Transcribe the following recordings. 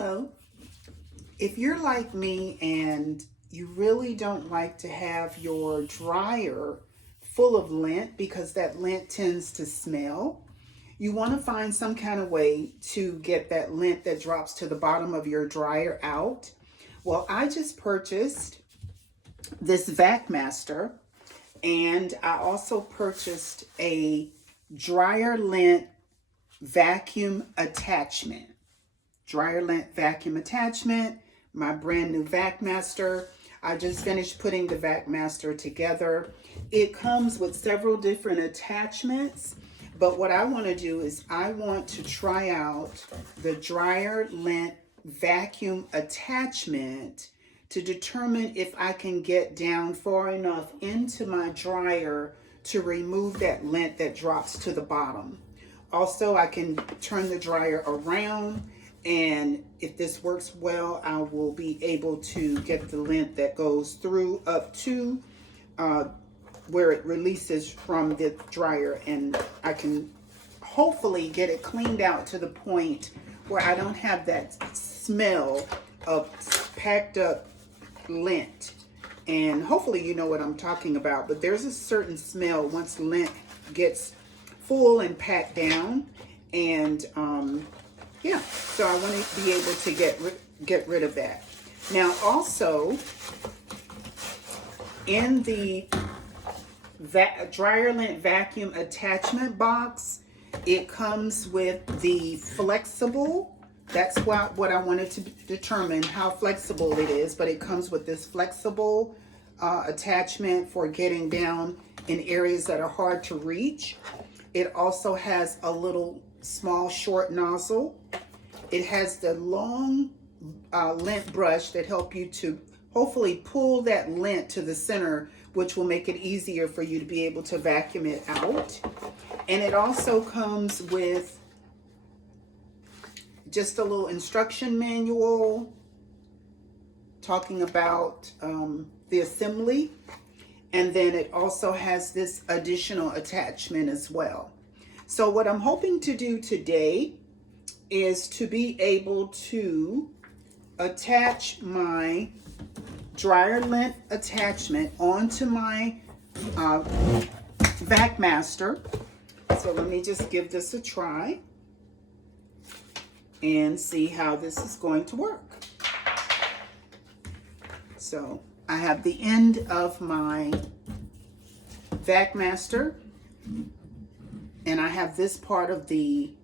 Hello. If you're like me and you really don't like to have your dryer full of lint because that lint tends to smell, you want to find some kind of way to get that lint that drops to the bottom of your dryer out. Well, I just purchased this Vacmaster, and I also purchased a Dryer Lint Vacuum Attachment. Dryer Lint Vacuum Attachment, my brand new Vacmaster. I just finished putting the Vacmaster together. It comes with several different attachments, but what I want to do is I want to try out the Dryer Lint Vacuum Attachment to determine if I can get down far enough into my dryer to remove that lint that drops to the bottom. Also, I can turn the dryer around, and if this works well, I will be able to get the lint that goes through up to where it releases from the dryer, and I can hopefully get it cleaned out to the point where I don't have that smell of packed up lint. And hopefully you know what I'm talking about, but there's a certain smell once lint gets full and packed down, and yeah, so I want to be able to get rid of that. Now also, in the Dryer Lint Vacuum Attachment box, it comes with the flexible. That's what I wanted to determine how flexible it is, but it comes with this flexible attachment for getting down in areas that are hard to reach. It also has a little small short nozzle. It has the long lint brush that help you to hopefully pull that lint to the center, which will make it easier for you to be able to vacuum it out. And it also comes with just a little instruction manual talking about the assembly. And then it also has this additional attachment as well. So what I'm hoping to do today is to be able to attach my dryer lint attachment onto my Vacmaster. So let me just give this a try and see how this is going to work. So I have the end of my Vacmaster, and I have this part of the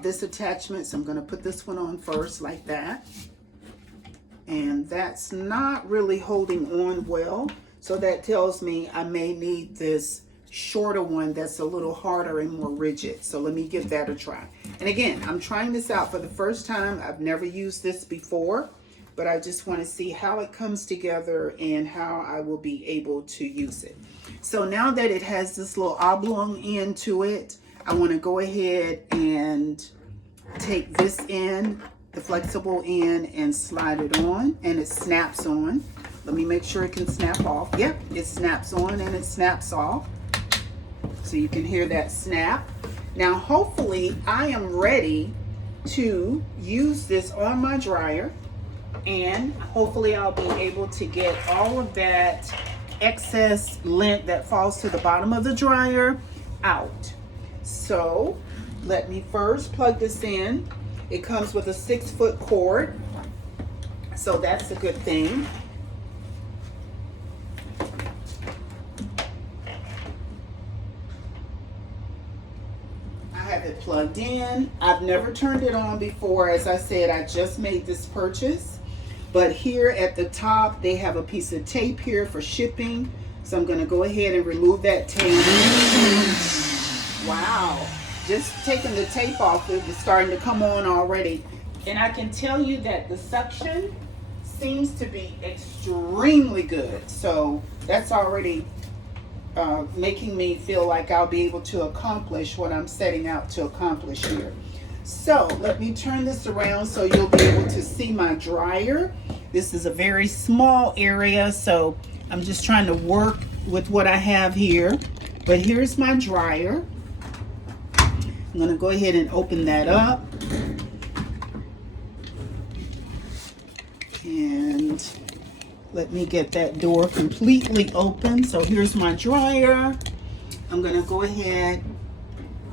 this attachment, so I'm going to put this one on first like that. And that's not really holding on well, so that tells me I may need this shorter one that's a little harder and more rigid. So let me give that a try. And again, I'm trying this out for the first time. I've never used this before, but I just want to see how it comes together and how I will be able to use it. So now that it has this little oblong end to it, I want to go ahead and take this end, the flexible end, and slide it on, and it snaps on. Let me make sure it can snap off. Yep, it snaps on and it snaps off. So you can hear that snap. Now hopefully I am ready to use this on my dryer, and hopefully I'll be able to get all of that excess lint that falls to the bottom of the dryer out. So let me first plug this in. It comes with a 6-foot cord, so that's a good thing. I have it plugged in. I've never turned it on before. As I said, I just made this purchase. But here at the top, they have a piece of tape here for shipping. So I'm going to go ahead and remove that tape. Wow. Just taking the tape off, it was starting to come on already. And I can tell you that the suction seems to be extremely good. So that's already making me feel like I'll be able to accomplish what I'm setting out to accomplish here. So let me turn this around so you'll be able to see my dryer. This is a very small area, so I'm just trying to work with what I have here. But here's my dryer. I'm going to go ahead and open that up. And let me get that door completely open. So here's my dryer. I'm gonna go ahead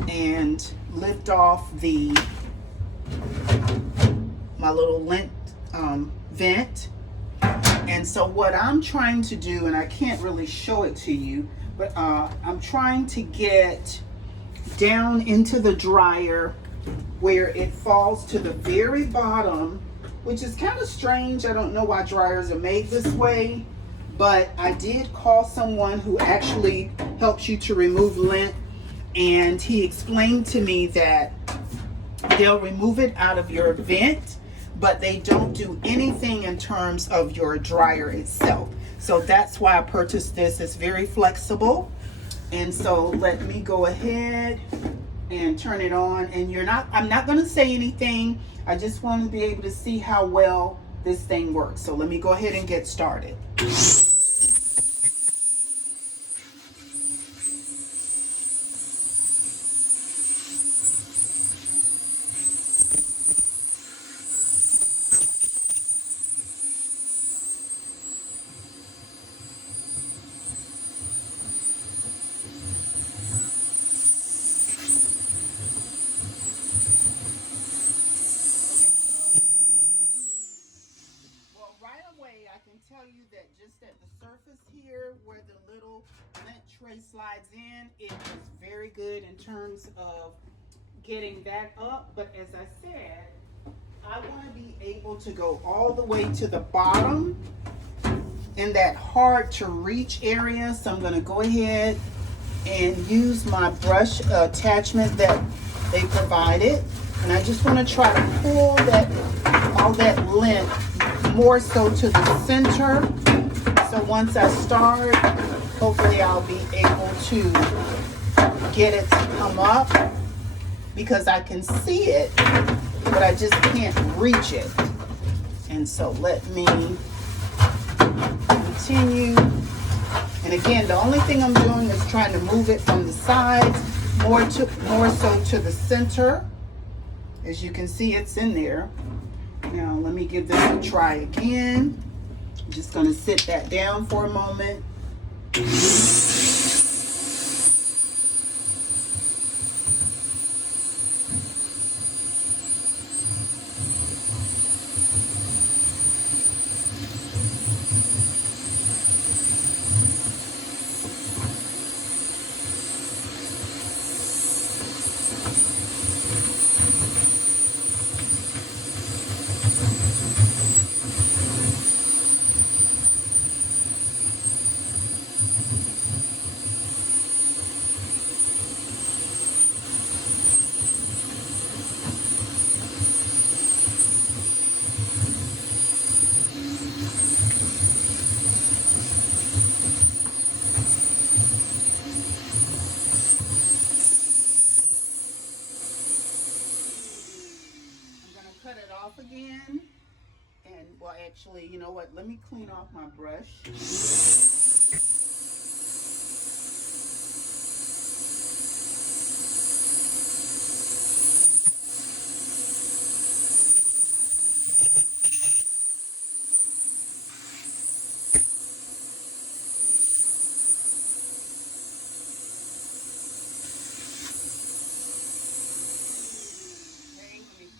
and lift off my little lint vent. And so what I'm trying to do, and I can't really show it to you, but I'm trying to get down into the dryer where it falls to the very bottom, which is kind of strange. I don't know why dryers are made this way, but I did call someone who actually helps you to remove lint, and he explained to me that they'll remove it out of your vent, but they don't do anything in terms of your dryer itself. So that's why I purchased this. It's very flexible. And so let me go ahead and turn it on. And I'm not going to say anything. I just want to be able to see how well this thing works. So let me go ahead and get started. I can tell you that just at the surface here where the little lint tray slides in, it is very good in terms of getting that up. But as I said, I want to be able to go all the way to the bottom in that hard to reach area. So I'm going to go ahead and use my brush attachment that they provided. And I just want to try to pull all that lint more so to the center. So once I start, hopefully I'll be able to get it to come up, because I can see it, but I just can't reach it. And so let me continue. And again, the only thing I'm doing is trying to move it from the sides more so to the center. As you can see, it's in there. Now let me give this a try again. I'm just going to sit that down for a moment. Cut it off again. And well, actually, you know what, let me clean off my brush.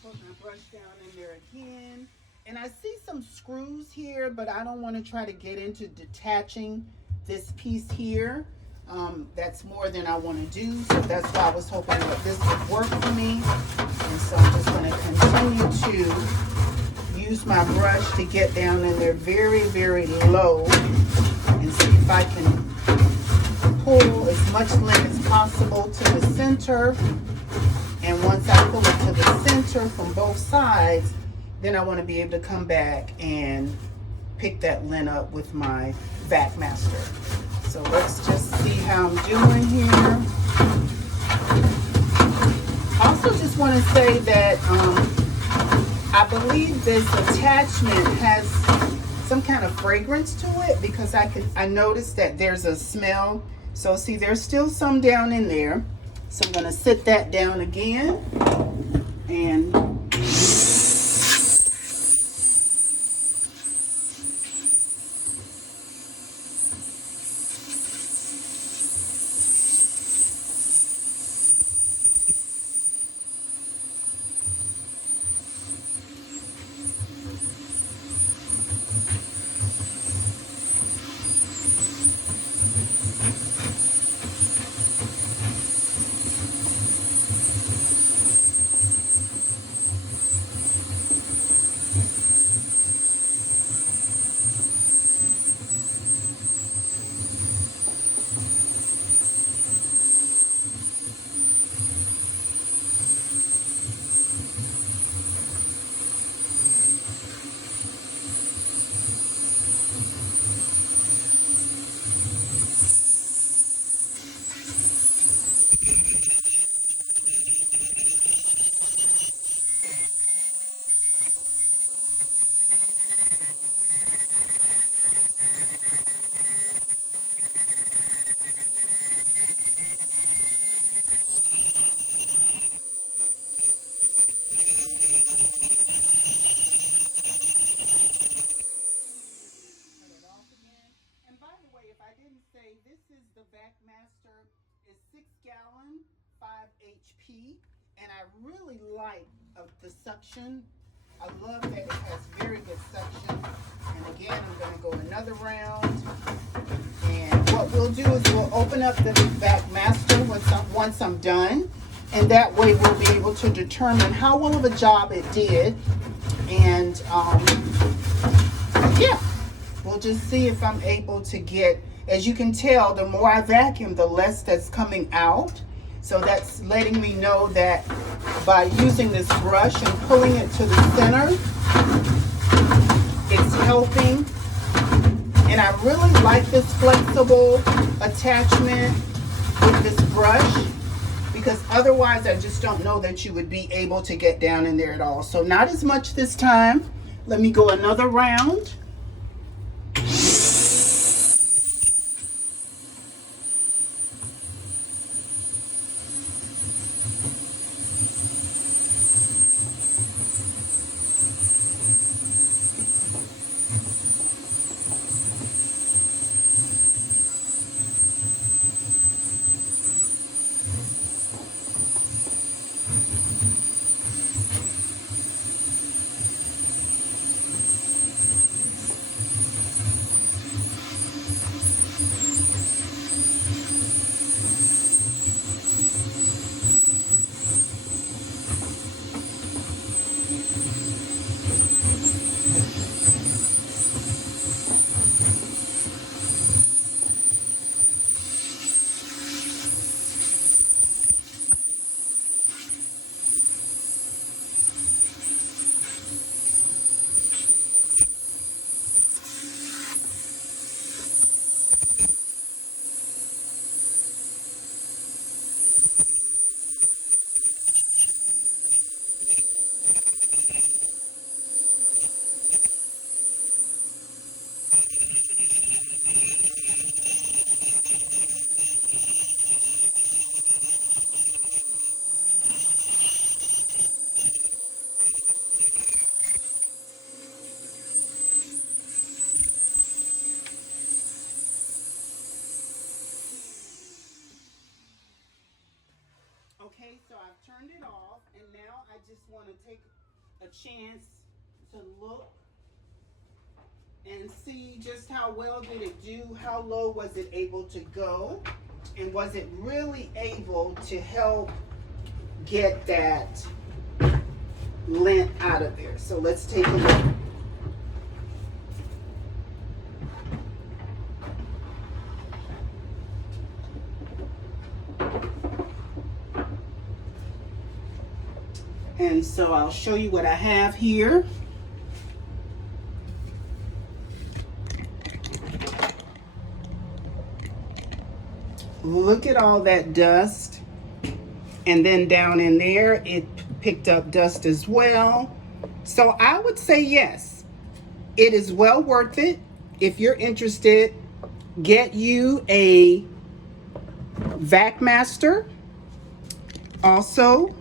Put my brush down in there again. And I see some screws here, but I don't want to try to get into detaching this piece here. That's more than I want to do. So that's why I was hoping that this would work for me. And so I'm just going to continue to use my brush to get down in there very, very low and see if I can pull as much lint as possible to the center. And once I pull it to the center from both sides, then I want to be able to come back and pick that lint up with my Vacmaster. So let's just see how I'm doing here. I also just want to say that I believe this attachment has some kind of fragrance to it, because I noticed that there's a smell. So see, there's still some down in there. So I'm going to sit that down again, and key, and I really like the suction. I love that it has very good suction. And again, I'm going to go another round. And what we'll do is we'll open up the Vacmaster once I'm done. And that way we'll be able to determine how well of a job it did. And yeah, we'll just see if I'm able to get, as you can tell, the more I vacuum, the less that's coming out. So that's letting me know that by using this brush and pulling it to the center, it's helping. And I really like this flexible attachment with this brush, because otherwise I just don't know that you would be able to get down in there at all. So not as much this time. Let me go another round. Okay, so I've turned it off, and now I just want to take a chance to look and see just how well did it do, how low was it able to go, and was it really able to help get that lint out of there. So let's take a look. And so I'll show you what I have here. Look at all that dust. And then down in there, it picked up dust as well. So I would say yes, it is well worth it. If you're interested, get you a Vacmaster. Also,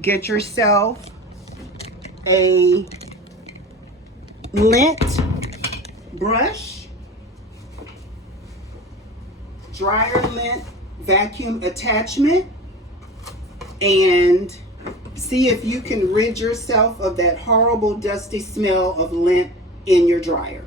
get yourself a lint brush, dryer lint vacuum attachment, and see if you can rid yourself of that horrible dusty smell of lint in your dryer.